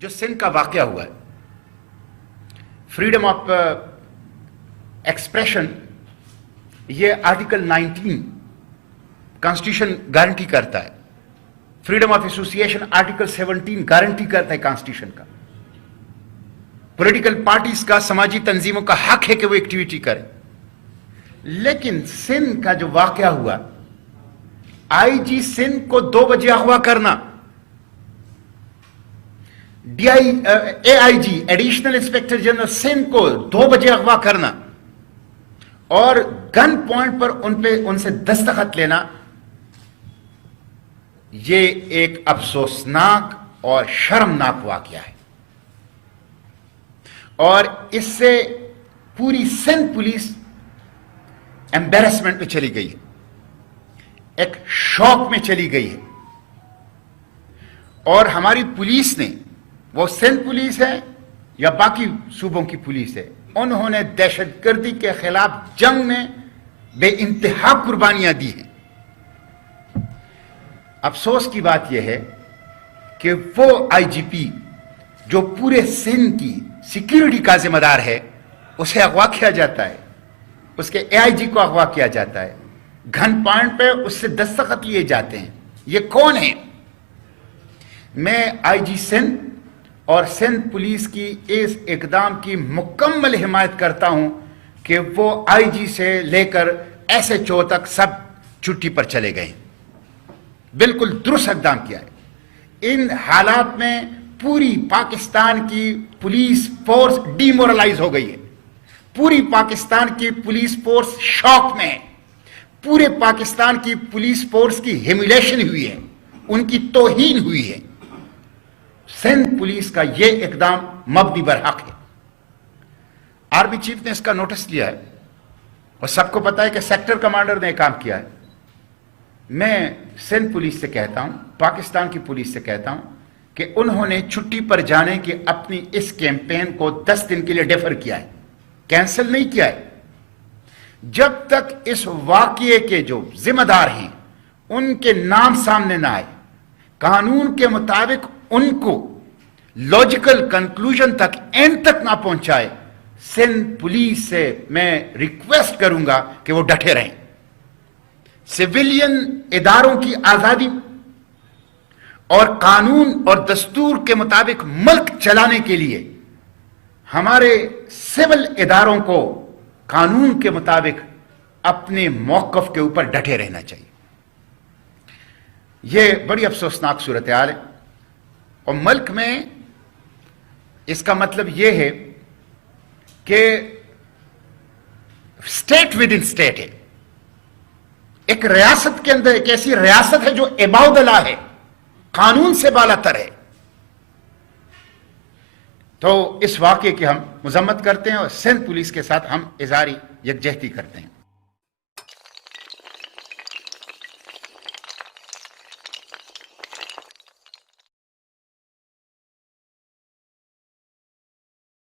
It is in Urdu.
جو سندھ کا واقعہ ہوا ہے، فریڈم آف ایکسپریشن، یہ آرٹیکل 19 کانسٹیٹیوشن گارنٹی کرتا ہے. Freedom of association article 17 guarantee کرتا ہے کانسٹیٹیوشن کا. پولیٹیکل پارٹیز کا، سماجی تنظیموں کا حق ہے کہ وہ ایکٹیویٹی کریں. لیکن سندھ کا جو واقعہ ہوا، آئی جی سندھ کو 2 بجے اغوا کرنا، اے آئی جی ایڈیشنل انسپیکٹر جنرل سندھ کو 2 بجے اغوا کرنا اور گن پوائنٹ پر ان سے دستخط لینا، یہ ایک افسوسناک اور شرمناک واقعہ ہے. اور اس سے پوری سندھ پولیس ایمبیرسمنٹ میں چلی گئی ہے، ایک شوق میں چلی گئی ہے. اور ہماری پولیس نے، وہ سندھ پولیس ہے یا باقی صوبوں کی پولیس ہے، انہوں نے دہشت گردی کے خلاف جنگ میں بے انتہا قربانیاں دی ہیں. افسوس کی بات یہ ہے کہ وہ آئی جی پی جو پورے سندھ کی سیکیورٹی کا ذمہ دار ہے، اسے اغوا کیا جاتا ہے، اس کے اے آئی جی کو اغوا کیا جاتا ہے، گن پوائنٹ پہ اس سے دستخط لیے جاتے ہیں. یہ کون ہے؟ میں آئی جی سندھ اور سندھ پولیس کی اس اقدام کی مکمل حمایت کرتا ہوں کہ وہ آئی جی سے لے کر ایس ایچ او تک سب چھٹی پر چلے گئے. بالکل درست اقدام کیا ہے. ان حالات میں پوری پاکستان کی پولیس فورس ڈی مورلائز ہو گئی ہے. پوری پاکستان کی پولیس فورس شوق میں ہے. پورے پاکستان کی پولیس فورس کی ہیومیلیشن ہوئی ہے، ان کی توہین ہوئی ہے. سندھ پولیس کا یہ اقدام مبنی برحق ہے. آرمی چیف نے اس کا نوٹس لیا ہے اور سب کو پتا ہے کہ سیکٹر کمانڈر نے کام کیا ہے. میں سندھ پولیس سے کہتا ہوں، پاکستان کی پولیس سے کہتا ہوں کہ انہوں نے چھٹی پر جانے کی اپنی اس کیمپین کو 10 دن کے لیے ڈیفر کیا ہے، کینسل نہیں کیا ہے. جب تک اس واقعے کے جو ذمہ دار ہیں ان کے نام سامنے نہ آئے، قانون کے مطابق ان کو لاجیکل کنکلوژن تک، اینڈ تک نہ پہنچائے، سندھ پولیس سے میں ریکویسٹ کروں گا کہ وہ ڈٹے رہیں. سویلین اداروں کی آزادی اور قانون اور دستور کے مطابق ملک چلانے کے لیے ہمارے سول اداروں کو قانون کے مطابق اپنے موقف کے اوپر ڈٹے رہنا چاہیے. یہ بڑی افسوسناک صورتحال ہے اور ملک میں اس کا مطلب یہ ہے کہ اسٹیٹ ود ان اسٹیٹ ہے. ایک ریاست کے اندر ایک ایسی ریاست ہے جو اباؤ لا ہے، قانون سے بالا تر ہے. تو اس واقعے کی ہم مذمت کرتے ہیں اور سندھ پولیس کے ساتھ ہم اظہاری یکجہتی کرتے ہیں.